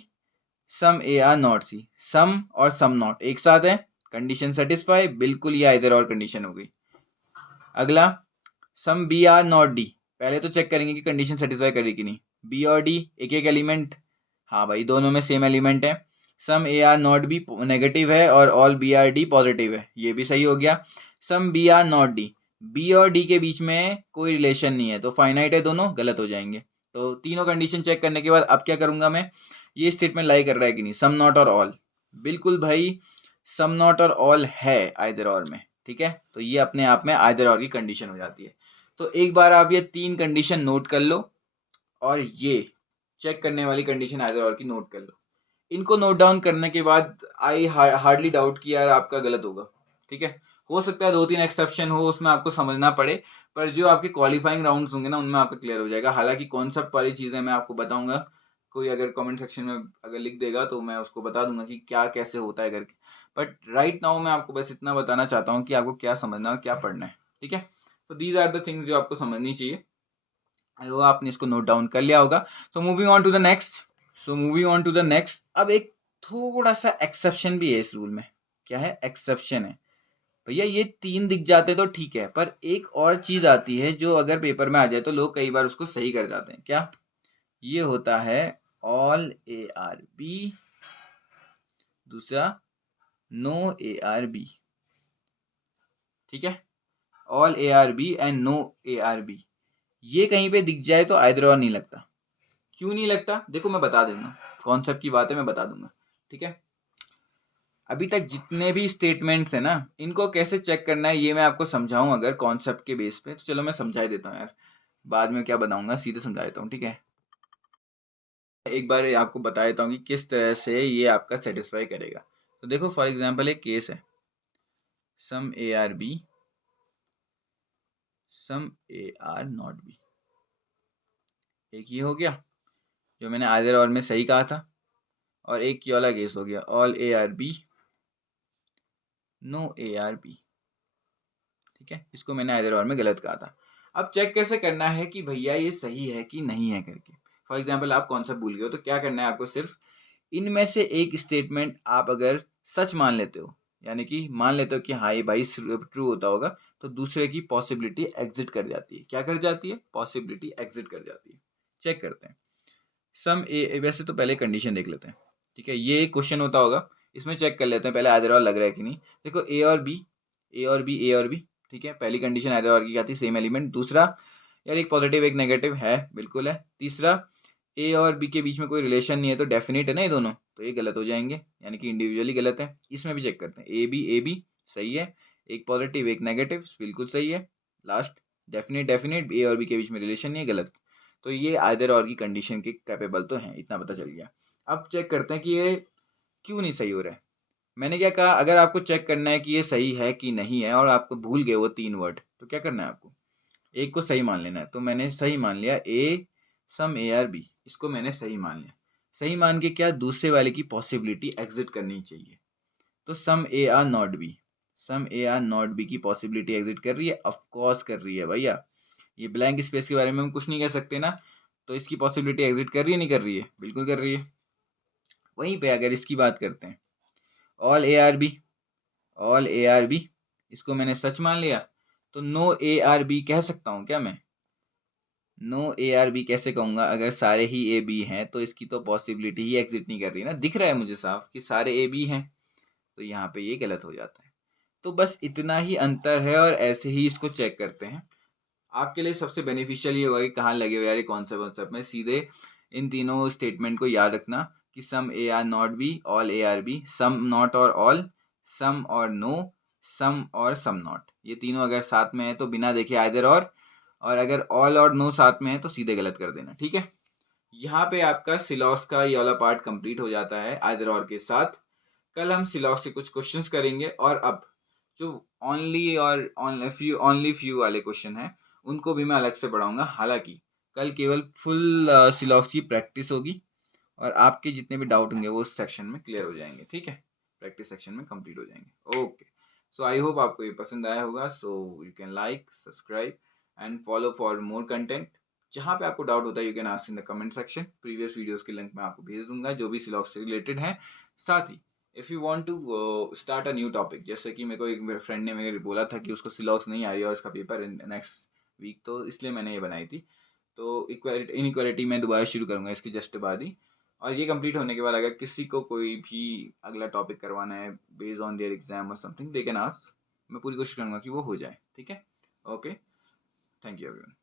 some A are not C, some और सम नॉट एक साथ है, कंडीशन सेटिस्फाई, बिल्कुल ये आइदर और कंडीशन हो गई। अगला, some B are not D, पहले तो चेक करेंगे कि कंडीशन सेटिस्फाई करी कि नहीं। बी और डी एक एक एलिमेंट, हाँ भाई दोनों में सेम एलिमेंट है। Some A are not B negative है और all B are D positive है, ये भी सही हो गया। Some B are not D, B और डी के बीच में कोई रिलेशन नहीं है तो फाइनाइट है दोनों, गलत हो जाएंगे। तो तीनों कंडीशन चेक करने के बाद अब क्या करूंगा मैं, ये स्टेटमेंट लाई कर रहा है कि नहीं, सम नॉट और ऑल, बिल्कुल भाई सम नॉट और ऑल है आइदर और में, ठीक है। तो ये अपने आप में आइदर और की कंडीशन हो जाती है। तो एक बार आप ये तीन कंडीशन नोट कर लो और ये चेक करने वाली कंडीशन आइदर और की नोट कर लो। इनको नोट डाउन करने के बाद आई हार्डली डाउट कि यार आपका गलत होगा, ठीक है। हो सकता है 2-3 एक्सेप्शन हो, उसमें आपको समझना पड़े, पर जो आपके क्वालिफाइंग राउंड्स होंगे ना उनमें आपका क्लियर हो जाएगा। हालांकि कॉन्सेप्ट वाली चीज़ें मैं आपको बताऊंगा, कोई अगर कमेंट सेक्शन में अगर लिख देगा तो मैं उसको बता दूंगा कि क्या कैसे होता है करके। बट राइट नाउ मैं आपको बस इतना बताना चाहता हूँ कि आपको क्या समझना है और क्या पढ़ना है, ठीक है। तो दीज आर द थिंग्स जो आपको समझनी चाहिए। आई होप आपने इसको नोट डाउन कर लिया होगा। So moving on to the next, अब एक थोड़ा सा एक्सेप्शन भी है इस रूल में। क्या है? एक्सेप्शन है भैया। ये तीन दिख जाते तो ठीक है, पर एक और चीज आती है जो अगर पेपर में आ जाए तो लोग कई बार उसको सही कर जाते हैं। क्या? ये होता है ऑल ए आर बी, दूसरा नो ए आर बी, ठीक है। All A are B and no A are B, ये कहीं पे दिख जाए तो आइदर और नहीं लगता। क्यों नहीं लगता? देखो मैं बता दूंगा, कॉन्सेप्ट की बात है, मैं बता दूंगा, ठीक है। अभी तक जितने भी स्टेटमेंट्स हैं ना, इनको कैसे चेक करना है ये मैं आपको समझाऊं अगर कॉन्सेप्ट के बेस पे, तो चलो मैं समझा ही देता हूँ यार, बाद में क्या बताऊंगा, सीधे समझा देता हूँ, ठीक है। एक बार आपको बता देता हूँ कि किस तरह से ये आपका सेटिस्फाई करेगा। तो देखो फॉर एग्जांपल एक केस है, some A are B, some A are not B. एक ये हो गया जो मैंने आइदर और में सही कहा था, और एक ये वाला केस हो गया all A are B, no A are B, ठीक है। इसको मैंने आइदर और में गलत कहा था। अब चेक कैसे करना है कि भैया ये सही है कि नहीं है करके। फॉर एग्जाम्पल आप कॉन्सेप्ट भूल गए हो तो क्या करना है आपको, सिर्फ इनमें से एक स्टेटमेंट आप अगर सच मान लेते हो, यानी कि मान लेते हो कि हाँ ये भाई ट्रू होता होगा, तो दूसरे की पॉसिबिलिटी एग्जिट कर जाती है। क्या कर जाती है? पॉसिबिलिटी एग्जिट कर जाती है। चेक करते हैं। सम ए, वैसे तो पहले कंडीशन देख लेते हैं, ठीक है। ये एक क्वेश्चन होता होगा, इसमें चेक कर लेते हैं पहले आइदर और लग रहा है कि नहीं। देखो ए और बी, ए और बी, ए और बी, ठीक है। पहली कंडीशन आइदर और की क्या थी? Same element. दूसरा, यार एक पॉजिटिव एक नेगेटिव है, बिल्कुल है। तीसरा, ए और बी के बीच में कोई रिलेशन नहीं है तो डेफिनेट है ना ये दोनों, तो ये गलत हो जाएंगे, यानी कि इंडिविजुअली गलत है। इसमें भी चेक करते हैं, ए बी सही है, एक पॉजिटिव एक नेगेटिव बिल्कुल सही है। लास्ट, डेफिनेट ए और बी के बीच में रिलेशन नहीं है, गलत। तो ये आइदर और की कंडीशन के कैपेबल तो हैं, इतना पता चल गया। अब चेक करते हैं कि ये क्यों नहीं सही हो रहा है। मैंने क्या कहा, अगर आपको चेक करना है कि ये सही है कि नहीं है और आपको भूल गए वो 3 वर्ड, तो क्या करना है आपको, एक को सही मान लेना है। तो मैंने सही मान लिया ए सम ए आर बी, इसको मैंने सही मान लिया। सही मान के क्या, दूसरे वाले की पॉसिबिलिटी एग्जिट करनी चाहिए। तो some A are not B, some A are not B की पॉसिबिलिटी एग्जिट कर रही है, ऑफकोर्स कर रही है भैया। ये ब्लैंक स्पेस के बारे में हम कुछ नहीं कह सकते ना, तो इसकी पॉसिबिलिटी एग्जिट कर रही है नहीं कर रही है? बिल्कुल कर रही है। वहीं पे अगर इसकी बात करते हैं, all A are B, all A are B, इसको मैंने सच मान लिया, तो नो ए आर बी कह सकता हूँ क्या मैं? नो ए आर बी कैसे कहूँगा? अगर सारे ही ए बी हैं तो इसकी तो पॉसिबिलिटी ही एग्जिट नहीं कर रही ना, दिख रहा है मुझे साफ कि सारे ए बी हैं, तो यहाँ पे ये गलत हो जाता है। तो बस इतना ही अंतर है और ऐसे ही इसको चेक करते हैं। आपके लिए सबसे बेनिफिशियल ये होगा कि कहाँ लगे हुए यार ये कॉन्सेप्ट में, सीधे इन तीनों स्टेटमेंट को याद रखना कि some A are not B, all A are B, some not और ऑल, सम और नो, सम और सम नॉट, ये तीनों अगर साथ में है तो बिना देखे आइदर और अगर ऑल और नो साथ में है तो सीधे गलत कर देना, ठीक है। यहाँ पे आपका सिलॉक्स का ये वाला पार्ट कंप्लीट हो जाता है आइदर और के साथ। कल हम सिलॉक्स के कुछ क्वेश्चंस करेंगे, और अब जो ओनली फ्यू वाले क्वेश्चन हैं उनको भी मैं अलग से पढ़ाऊंगा। हालांकि कल केवल फुल सिलॉक्स की प्रैक्टिस होगी और आपके जितने भी डाउट होंगे वो उस सेक्शन में क्लियर हो जाएंगे, ठीक है। प्रैक्टिस सेक्शन में कंप्लीट हो जाएंगे। ओके, सो आई होप आपको ये पसंद आया होगा. So you can like, subscribe and follow for more content. जहाँ पे आपको डाउट होता है you can ask in the comment section. Previous videos की लिंक मैं आपको भेज दूंगा जो भी सिलॉक्स से रिलेटेड हैं. साथ ही if you want to start a new topic, जैसे कि मेरे को एक मेरे फ्रेंड ने मेरे बोला था कि उसको सिलॉक्स नहीं आ रही है और उसका पेपर नेक्स्ट वीक, तो इसलिए मैंने ये बनाई थी. तो इनइक्वालिटी मैं दोबारा शुरू करूँगा इसके जस्ट बाद ही. और ये कंप्लीट होने के बाद अगर किसी को कोई भी अगला टॉपिक करवाना है बेस्ड ऑन देयर एग्जाम और समथिंग दे कैन आस्क. मैं पूरी कोशिश करूँगा कि वो हो जाए. ठीक है. ओके. Thank you everyone.